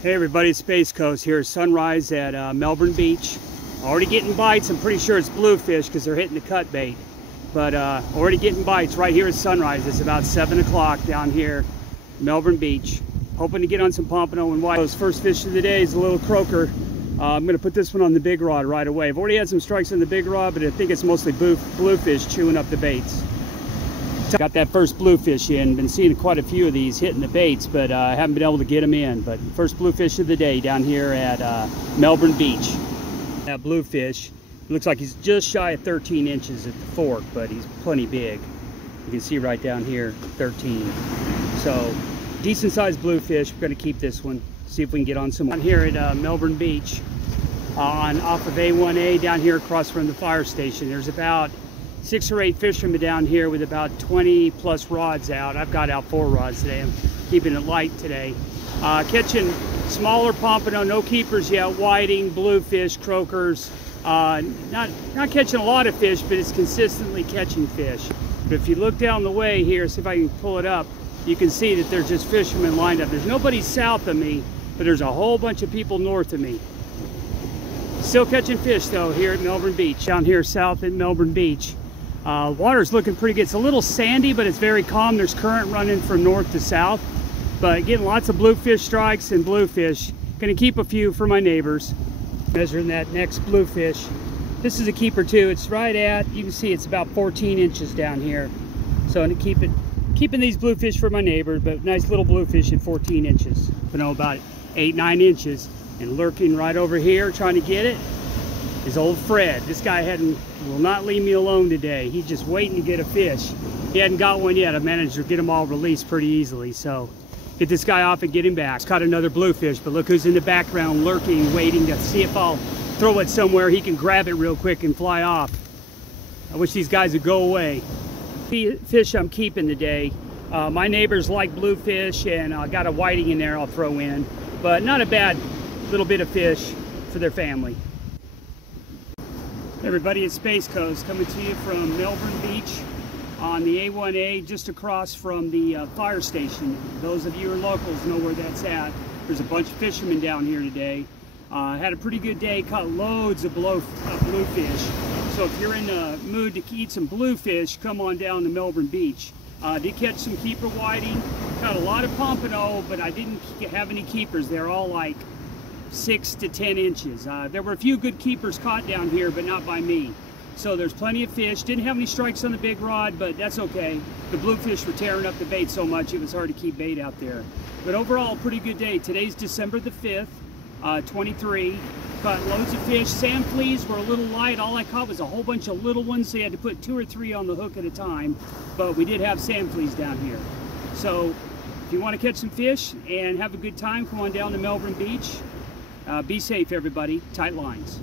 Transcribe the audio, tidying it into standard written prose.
Hey everybody, it's Space Coast here. Sunrise at Melbourne Beach. Already getting bites. I'm pretty sure it's bluefish because they're hitting the cut bait. But already getting bites right here at sunrise. It's about 7 o'clock down here, Melbourne Beach. Hoping to get on some pompano and white. Those first fish of the day is a little croaker. I'm going to put this one on the big rod right away. I've already had some strikes on the big rod, but I think it's mostly bluefish chewing up the baits. Got that first bluefish in. Been seeing quite a few of these hitting the baits, but I haven't been able to get them in. But first bluefish of the day down here at Melbourne Beach. That bluefish looks like he's just shy of 13 inches at the fork, but he's plenty big. You can see right down here, 13. So decent sized bluefish. We're going to keep this one. See if we can get on some more. Down here at Melbourne Beach, off of A1A down here across from the fire station. There's about 6 or 8 fishermen down here with about 20 plus rods out. I've got out 4 rods today. I'm keeping it light today. Catching smaller pompano, no keepers yet, whiting, bluefish, croakers. Not catching a lot of fish, but it's consistently catching fish. But if you look down the way here, see if I can pull it up, you can see that there's just fishermen lined up. There's nobody south of me, but there's a whole bunch of people north of me. Still catching fish though here at Melbourne Beach. Down here south at Melbourne Beach. Water's looking pretty good. It's a little sandy, but it's very calm. There's current running from north to south. But getting lots of bluefish strikes and bluefish. Gonna keep a few for my neighbors. Measuring that next bluefish. This is a keeper too. It's right at, you can see it's about 14 inches down here. So I'm gonna keeping these bluefish for my neighbor, but nice little bluefish at 14 inches. You know, about 8-9 inches. And lurking right over here, trying to get it, is old Fred. This guy will not leave me alone today. He's just waiting to get a fish. He hadn't got one yet. I managed to get them all released pretty easily. So get this guy off and get him back. Caught another bluefish, but look who's in the background lurking, waiting to see if I'll throw it somewhere he can grab it real quick and fly off. I wish these guys would go away. The fish I'm keeping today, my neighbors like bluefish, and I got a whiting in there I'll throw in, but not a bad little bit of fish for their family. Everybody at Space Coast coming to you from Melbourne Beach on the A1A just across from the fire station. Those of you who are locals know where that's at. There's a bunch of fishermen down here today. Had a pretty good day, caught loads of bluefish. So if you're in the mood to eat some bluefish, come on down to Melbourne Beach. Did catch some keeper whiting, caught a lot of pompano, but I didn't have any keepers. They're all like 6 to 10 inches. There were a few good keepers caught down here, but not by me. So there's plenty of fish. Didn't have any strikes on the big rod, but that's okay. The bluefish were tearing up the bait so much it was hard to keep bait out there. But overall, pretty good day. Today's December the 5th, 23. Caught loads of fish. Sand fleas were a little light. All I caught was a whole bunch of little ones, so you had to put 2 or 3 on the hook at a time. But we did have sand fleas down here. So if you want to catch some fish and have a good time, come on down to Melbourne Beach. Be safe, everybody. Tight lines.